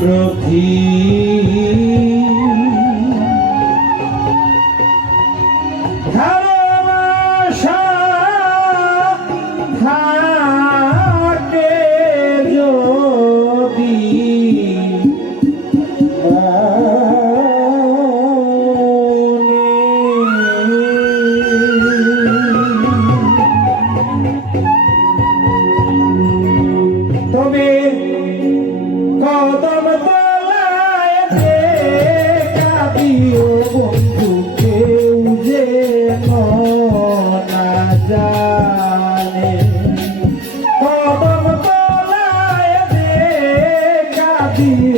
প্রভী কদম তলায় কাঁদিও বন্ধু কেউ যে না জানে কদম তলায় কাঁদিও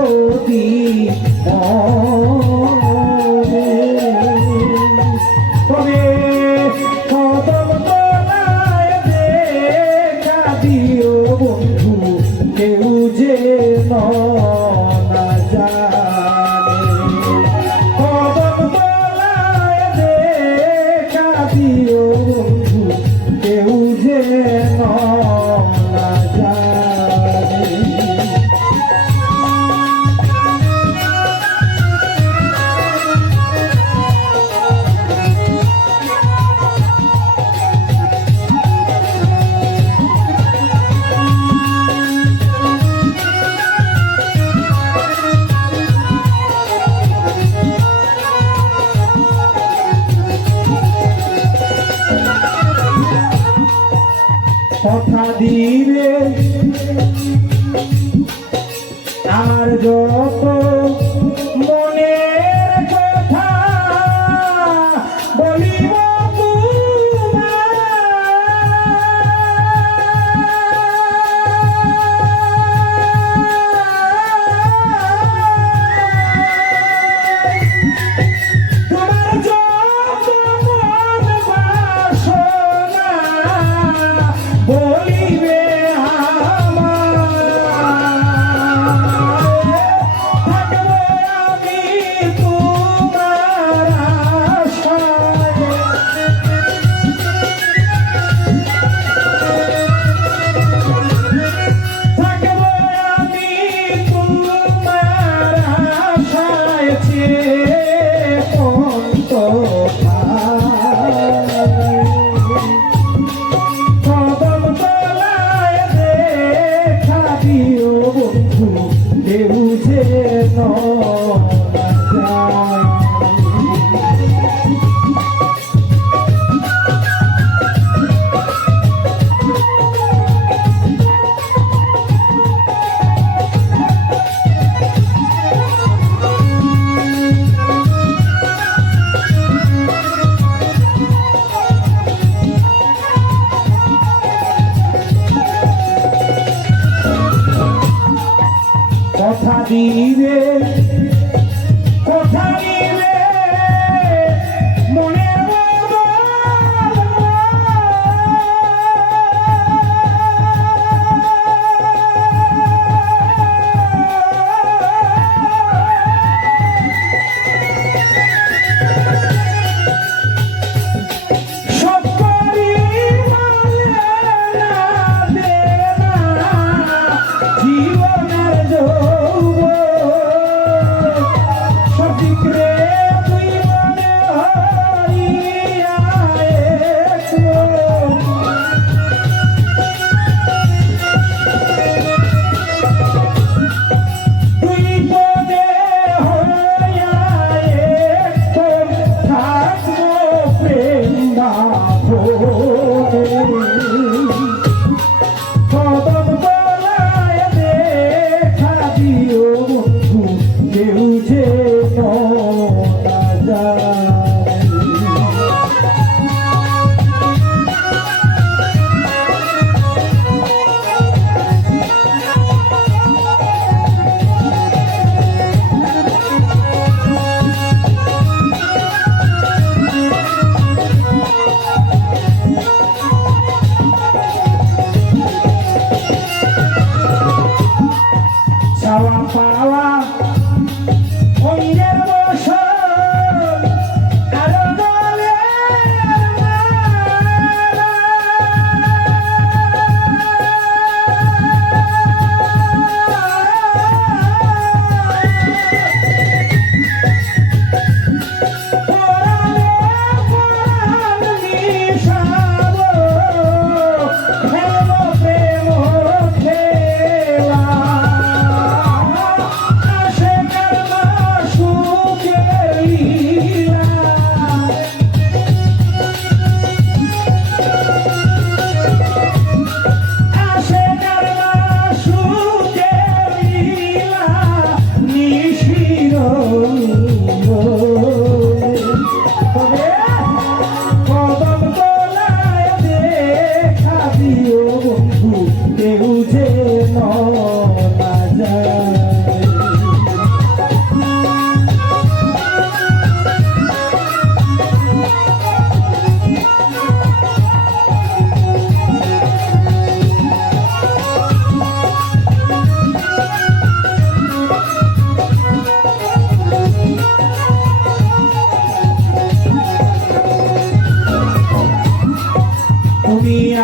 প্রতি divieš oh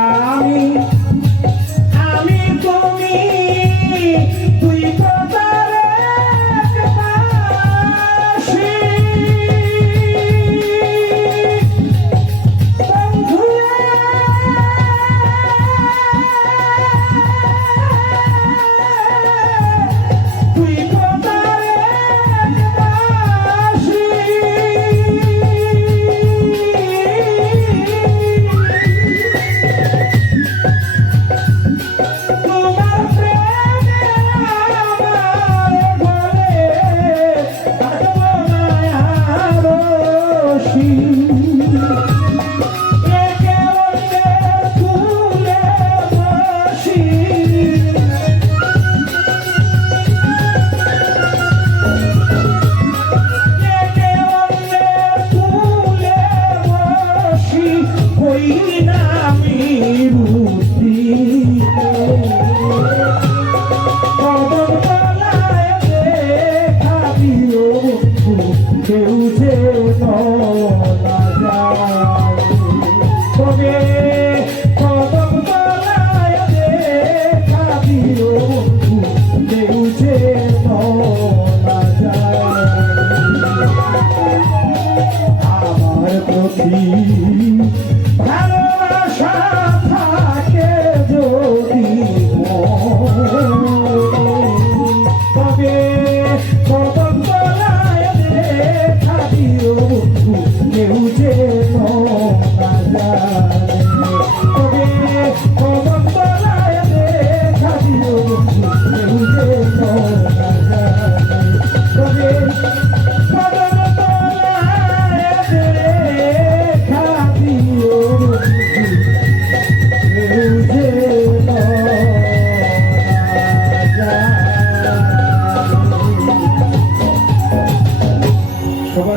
ครับ